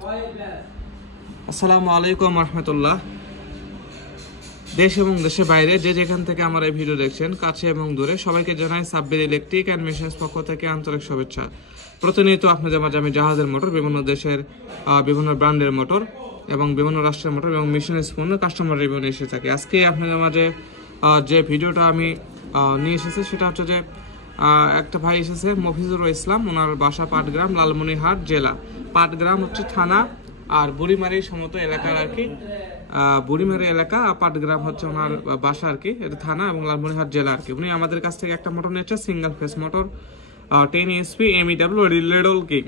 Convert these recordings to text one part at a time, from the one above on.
আসসালামু আলাইকুম রহমতুল্লাহ। দেশ এবং দেশের বাইরে যে যেখান থেকে আমার এই ভিডিও দেখছেন, কাছে এবং দূরে, সবাইকে জানাই সাব্বির ইলেকট্রিক অ্যান্ড মেশিনস পক্ষ থেকে আন্তরিক শুভেচ্ছা। প্রতিনিয়ত আপনাদের মাঝে আমি জাহাজের মোটর, বিভিন্ন দেশের বিভিন্ন ব্র্যান্ডের মোটর এবং বিভিন্ন রাষ্ট্রের মোটর এবং মেশিনের পণ্য কাস্টমার রিভিউ নিয়ে এসে থাকি। আজকে আপনাদের মাঝে যে ভিডিওটা আমি নিয়ে এসেছি সেটা হচ্ছে যে একটা ভাই এসেছে মফিজুর ইসলাম, ওনার বাসা পাটগ্রাম, লালমনিরহাট জেলা। পাটগ্রাম হচ্ছে থানা আর বুড়িমারি সমস্ত এলাকার আর কি, বুড়িমারি এলাকা, পাটগ্রাম হচ্ছে ওনার বাসা আর কি, এটা থানা এবং লালমনিরহাট জেলা আর কি। উনি আমাদের কাছ থেকে একটা মোটর নিয়েছে, single face motor 10 HP MEW little king.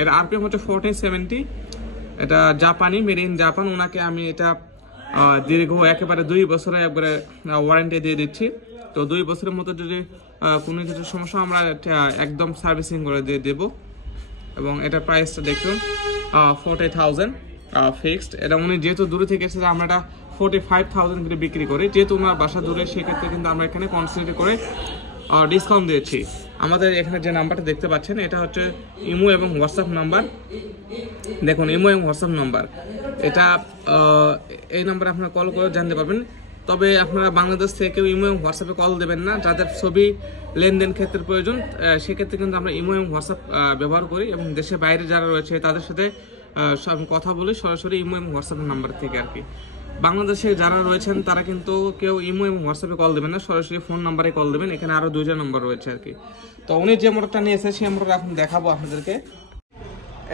এর আরপিএম হচ্ছে 1470। এটা জাপানি, মেড ইন জাপান। ওনাকে আমি এটা দীর্ঘ একেবারে 2 বছরের একবারে ওয়ারেন্টি দিয়ে দিচ্ছি। তো 2 বছরের মধ্যে যদি কোনো কিছু সমস্যা আমরা একদম সার্ভিসিং করে দিয়ে দেবো। এবং এটার প্রাইসটা দেখুন 40,000 ফিক্সড। এটা উনি যেহেতু দূরে থেকে এসেছে, আমরা এটা 45,000 করে বিক্রি করি। যেহেতু ওনার বাসা দূরে, সেক্ষেত্রে কিন্তু আমরা এখানে কনসিডার করে ডিসকাউন্ট দিয়েছি। আমাদের এখানে যে নাম্বারটা দেখতে পাচ্ছেন, এটা হচ্ছে ইমো এবং হোয়াটসঅ্যাপ নাম্বার। দেখুন, ইমো এবং হোয়াটসঅ্যাপ নাম্বার, এটা এই নাম্বারে আপনারা কল করে জানতে পারবেন। তবে আপনারা বাংলাদেশ থেকেও ইমো এবং হোয়াটসঅ্যাপে কল দেবেন না। যাদের ছবি লেনদেন ক্ষেত্রে প্রয়োজন, সেক্ষেত্রে কিন্তু আমরা ইমো এবং হোয়াটসঅ্যাপ ব্যবহার করি। এবং দেশের বাইরে যারা রয়েছে তাদের সাথে কথা বলি সরাসরি ইমো এবং হোয়াটসঅ্যাপ নাম্বার থেকে আর কি। বাংলাদেশে যারা রয়েছেন তারা কিন্তু কেউ ইমো এবং হোয়াটসঅ্যাপে কল দেবেন না, সরাসরি ফোন নাম্বারে কল দেবেন। এখানে আরও 2টা নম্বর রয়েছে আর কি। তো উনি যে মোটরটা নিয়েছে সেই মোটরটা এখন দেখাবো আপনাদেরকে।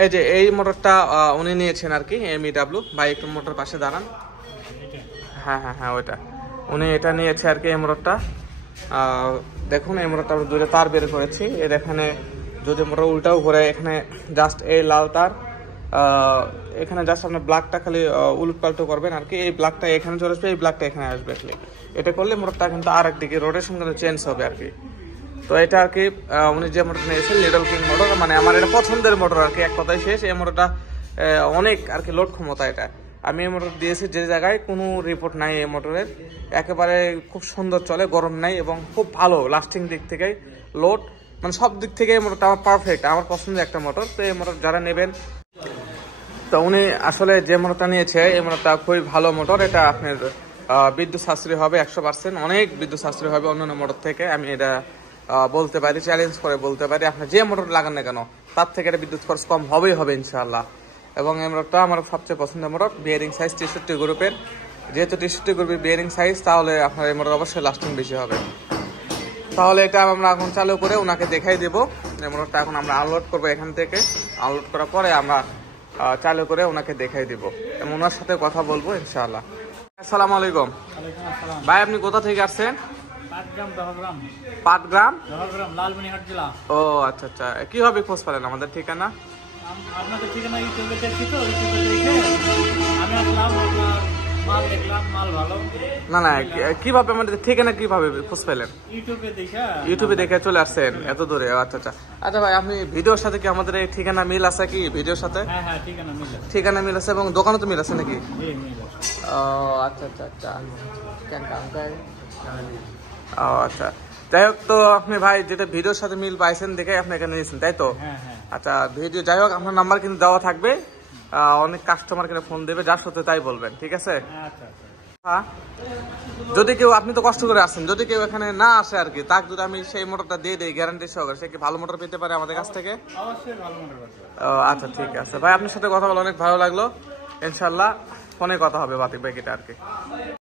এই যে এই মোটরটা উনি নিয়েছেন আর কি, MEW। ভাই একটু মোটর পাশে দাঁড়ান। হ্যাঁ হ্যাঁ হ্যাঁ, ওইটা উনি এটা নিয়েছে আর কি, এই মোটরটা। দেখুন, এই মোটরটা আমরা দূরে তার বের করেছি। এর এখানে যদি মোটর উল্টাও ঘুরে, এখানে জাস্ট এই লাল তার, এখানে জাস্ট আপনার ব্লাকটা খালি উলট পাল্টো করবেন আর কি। এই ব্লাকটা এখানে চলে আসবে, এই ব্লাকটা এখানে আসবে আর কি। এটা করলে মোটরটা কিন্তু আর একদিকে রোটেশন কিন্তু চেঞ্জ হবে আর কি। তো এটা আর কি উনি যে মোটর নিয়েছেন লিডল কিং মোটর, মানে আমার এটা পছন্দের মোটর আর কি, এক কথায় শেষ। এই মোটরটা অনেক আর কি লোড ক্ষমতা। এটা আমি এই মোটর দিয়েছি যে জায়গায়, কোনো রিপোর্ট নাই এই মোটরের। একেবারে খুব সুন্দর চলে, গরম নাই এবং খুব ভালো লাস্টিং দিক থেকে, লোড মানে সব দিক থেকে এই মোটরটা আমার পারফেক্ট, আমার পছন্দের একটা মোটর। তো এই মোটর যারা নেবেন, তো উনি আসলে যে মোটরটা নিয়েছে এই মোটরটা খুবই ভালো মোটর। এটা আপনার বিদ্যুৎ সাশ্রয়ী হবে 100%, অনেক বিদ্যুৎ সাশ্রয়ী হবে অন্যান্য মোটর থেকে। আমি এটা বলতে পারি, চ্যালেঞ্জ করে বলতে পারি। আপনি যে মোটর লাগান না কেন, তার থেকে এটা বিদ্যুৎ খরচ কম হবেই হবে ইনশাআল্লাহ। এবং এই মোটরটা আমার সবচেয়ে পছন্দের মোটর, বিয়ারিং সাইজ 63 গ্রুপের। যেহেতু 63 গ্রুপের বিয়ারিং সাইজ, তাহলে আপনার এই মোটর অবশ্যই লাস্টিং বেশি হবে। তাহলে এটা আমরা এখন চালু করে ওনাকে দেখাই দেবো। এই মোটরটা এখন আমরা আনলোড করবো এখান থেকে। আনলোড করার পরে আমরা চালু করে ওনাকে দেখাই দিব এবং ওনার সাথে কথা বলবো ইনশাআল্লাহ। আসসালামু আলাইকুম ভাই, আপনি কোথা থেকে আসছেন? পাটগ্রাম, লালমনিরহাট জেলা। ও আচ্ছা আচ্ছা, কিভাবে খোঁজ পেলেন আমাদের ঠিকানা? আপনাদের ঠিকানা ইউটিউবে দেখছি, তো ইউটিউবে দেখে আমি আসলাম, আপনার মাল দেখলাম, মাল ভালো। না না, কিভাবে আমাদের ঠিকানা কিভাবে খোঁজ পেলেন? ইউটিউবে দেখে চলে আসছেন এত দূরে? আচ্ছা আচ্ছা। আচ্ছা ভাই, আপনি ভিডিওর সাথে কি আমাদের এই ঠিকানা মিল আছে কি? ভিডিওর সাথে ঠিকানা মিল আছে এবং দোকানে তো মিল আছে নাকি? ও আচ্ছা আচ্ছা আচ্ছা। ও আচ্ছা, যাই হোক। তো আপনি ভাই যেটা ভিডিওর সাথে মিল পাইছেন দেখে আপনি এখানে নিয়েছেন, তাই তো? আচ্ছা, ভিডিও যাই হোক, আপনার নাম্বার কিন্তু দেওয়া থাকবে। অনেক কাস্টমার কিনে ফোন দেবে, যার সাথে তাই বলবেন, ঠিক আছে? হ্যাঁ, যদি কেউ, আপনি তো কষ্ট করে আসছেন, যদি কেউ এখানে না আসে আর কি, তাকে যদি আমি সেই মোটরটা দিয়ে দিই গ্যারান্টি সহকারে, সে কি ভালো মোটর পেতে পারে আমাদের কাছ থেকে? আচ্ছা ঠিক আছে ভাই, আপনার সাথে কথা বলে অনেক ভালো লাগলো। ইনশাল্লাহ ফোনে কথা হবে বাকিটা আর কি।